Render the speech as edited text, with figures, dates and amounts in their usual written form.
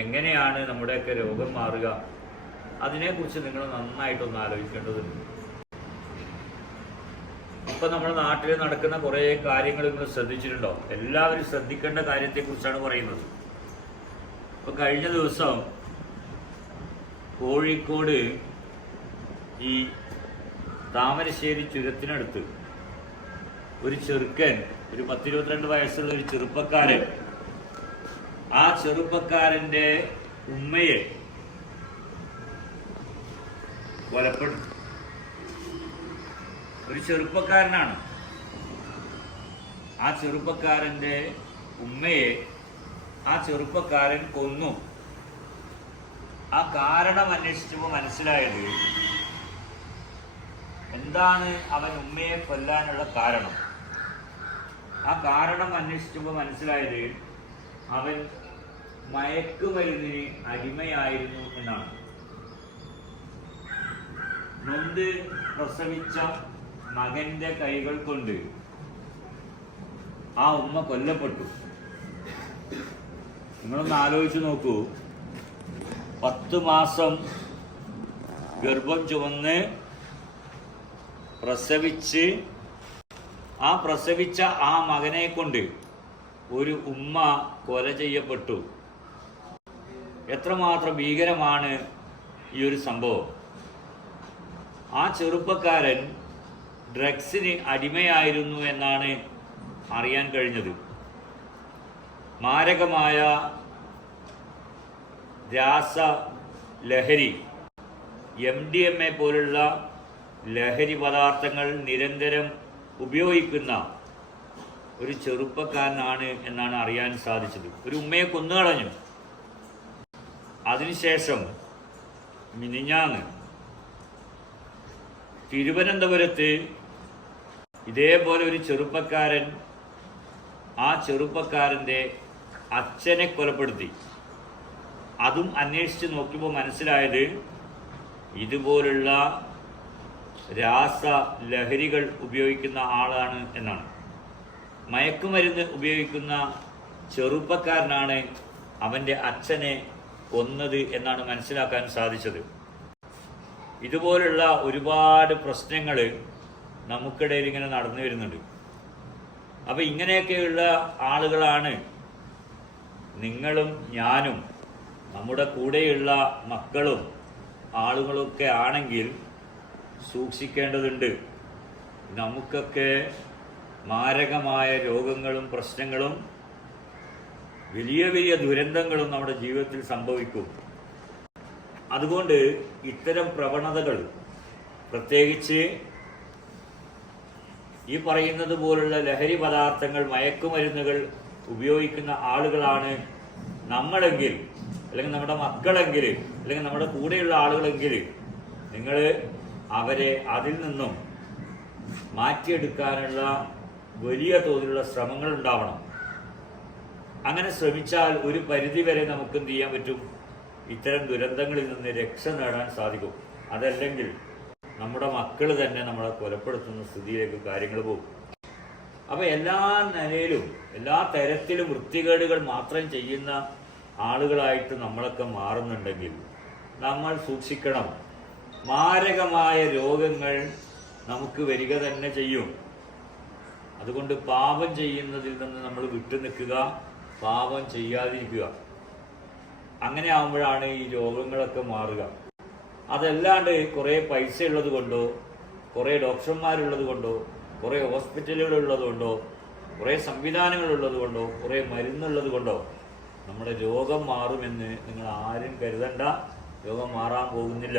എങ്ങനെയാണ് നമ്മുടെയൊക്കെ രോഗം മാറുക? അതിനെക്കുറിച്ച് നിങ്ങൾ നന്നായിട്ടൊന്ന് ആലോചിക്കേണ്ടതുണ്ട്. ഇപ്പം നമ്മുടെ നാട്ടിൽ നടക്കുന്ന കുറേ കാര്യങ്ങൾ നിങ്ങൾ ശ്രദ്ധിച്ചിട്ടുണ്ടോ? എല്ലാവരും ശ്രദ്ധിക്കേണ്ട കാര്യത്തെക്കുറിച്ചാണ് പറയുന്നത്. ഇപ്പം കഴിഞ്ഞ ദിവസം കോഴിക്കോട് ഈ താമരശ്ശേരി ചുരത്തിനടുത്ത് ഒരു ചെറുക്കൻ, ഒരു 10-22 വയസ്സുള്ള ഒരു ചെറുപ്പക്കാരൻ, ആ ചെറുപ്പക്കാരൻ്റെ ഉമ്മയെ കൊലപ്പെടുത്തി. ഒരു ചെറുപ്പക്കാരനാണ്. ആ ചെറുപ്പക്കാരൻ്റെ ഉമ്മയെ ആ ചെറുപ്പക്കാരൻ കൊന്നു. ആ കാരണം അന്വേഷിച്ചപ്പോൾ മനസ്സിലായത്, എന്താണ് അവൻ ഉമ്മയെ കൊല്ലാനുള്ള കാരണം? ആ കാരണം അന്വേഷിച്ചപ്പോൾ മനസ്സിലായത് അവൻ മയക്കുമരുന്നിന് അടിമയായിരുന്നു എന്നാണ്. നൊന്ത് പ്രസവിച്ച മകന്റെ കൈകൾ കൊണ്ട് ആ ഉമ്മ കൊല്ലപ്പെട്ടു. നിങ്ങളൊന്ന് ആലോചിച്ച് നോക്കൂ. 10 മാസം ഗർഭം ചുമന്ന് പ്രസവിച്ച ആ മകനെ കൊണ്ട് ഒരു ഉമ്മ കൊല ചെയ്യപ്പെട്ടു. എത്രമാത്രം ഭീകരമാണ് ഈ ഒരു സംഭവം. ആ ചെറുപ്പക്കാരൻ ഡ്രഗ്സിന് അടിമയായിരുന്നു എന്നാണ് അറിയാൻ കഴിഞ്ഞത്. മാരകമായ രാസലഹരി, MDMA പോലുള്ള ലഹരി പദാർത്ഥങ്ങൾ നിരന്തരം ഉപയോഗിക്കുന്ന ഒരു ചെറുപ്പക്കാരനാണ് എന്നാണ് അറിയാൻ സാധിച്ചത്. ഒരു ഉമ്മയെ കൊന്നുകളഞ്ഞു. അതിനുശേഷം മിനിഞ്ഞാന്ന് തിരുവനന്തപുരത്ത് ഇതേപോലെ ഒരു ചെറുപ്പക്കാരൻ ആ ചെറുപ്പക്കാരൻ്റെ അച്ഛനെ കൊലപ്പെടുത്തി. അതും അന്വേഷിച്ച് നോക്കിയപ്പോൾ മനസ്സിലായത് ഇതുപോലുള്ള രാസലഹരികൾ ഉപയോഗിക്കുന്ന ആളാണ് എന്നാണ്. മയക്കുമരുന്ന് ഉപയോഗിക്കുന്ന ചെറുപ്പക്കാരനാണ് അവൻ്റെ അച്ഛനെ കൊന്നത് എന്നാണ് മനസ്സിലാക്കാൻ സാധിച്ചത്. ഇതുപോലുള്ള ഒരുപാട് പ്രശ്നങ്ങൾ നമുക്കിടയിൽ ഇങ്ങനെ നടന്നു വരുന്നുണ്ട്. അപ്പോൾ ഇങ്ങനെയൊക്കെയുള്ള ആളുകളാണ് നിങ്ങളും ഞാനും, നമ്മുടെ കൂടെയുള്ള മക്കളും ആളുകളൊക്കെ ആണെങ്കിൽ സൂക്ഷിക്കേണ്ടതുണ്ട്. നമുക്കൊക്കെ മാരകമായ രോഗങ്ങളും പ്രശ്നങ്ങളും വലിയ വലിയ ദുരന്തങ്ങളും നമ്മുടെ ജീവിതത്തിൽ സംഭവിക്കും. അതുകൊണ്ട് ഇത്തരം പ്രവണതകൾ, പ്രത്യേകിച്ച് ഈ പറയുന്നത് പോലുള്ള ലഹരി പദാർത്ഥങ്ങൾ, മയക്കുമരുന്നുകൾ ഉപയോഗിക്കുന്ന ആളുകളാണ് നമ്മളെങ്കിൽ, അല്ലെങ്കിൽ നമ്മുടെ മക്കളെങ്കിൽ, അല്ലെങ്കിൽ നമ്മുടെ കൂടെയുള്ള ആളുകളെങ്കിൽ, നിങ്ങൾ അവരെ അതിൽ നിന്നും മാറ്റിയെടുക്കാനുള്ള വലിയ തോതിലുള്ള ശ്രമങ്ങൾ ഉണ്ടാവണം. അങ്ങനെ ശ്രമിച്ചാൽ ഒരു പരിധിവരെ നമുക്ക് എന്ത് ചെയ്യാൻ പറ്റും? ഇത്തരം ദുരന്തങ്ങളിൽ നിന്ന് രക്ഷ നേടാൻ സാധിക്കും. അതല്ലെങ്കിൽ നമ്മുടെ മക്കൾ തന്നെ നമ്മളെ കൊലപ്പെടുത്തുന്ന സ്ഥിതിയിലേക്ക് കാര്യങ്ങൾ പോകും. അപ്പോൾ എല്ലാ നിലയിലും എല്ലാ തരത്തിലും വൃത്തികേടുകൾ മാത്രം ചെയ്യുന്ന ആളുകളായിട്ട് നമ്മളൊക്കെ മാറുന്നുണ്ടെങ്കിൽ നമ്മൾ സൂക്ഷിക്കണം. മാരകമായ രോഗങ്ങൾ നമുക്ക് വരിക തന്നെ ചെയ്യും. അതുകൊണ്ട് പാപം ചെയ്യുന്നതിൽ നിന്ന് നമ്മൾ വിട്ടുനിൽക്കുക, പാപം ചെയ്യാതിരിക്കുക. അങ്ങനെ ആകുമ്പോഴാണ് ഈ രോഗങ്ങളൊക്കെ മാറുക. അതല്ലാണ്ട് കുറേ പൈസ ഉള്ളത് കൊണ്ടോ, കുറേ ഡോക്ടർമാരുള്ളത് കൊണ്ടോ, കുറേ ഹോസ്പിറ്റലുകളുള്ളത് കൊണ്ടോ, കുറേ സംവിധാനങ്ങളുള്ളത് കൊണ്ടോ, കുറേ മരുന്നുള്ളത് കൊണ്ടോ നമ്മുടെ രോഗം മാറുമെന്ന് നിങ്ങൾ ആരും കരുതണ്ട. രോഗം മാറാൻ പോകുന്നില്ല.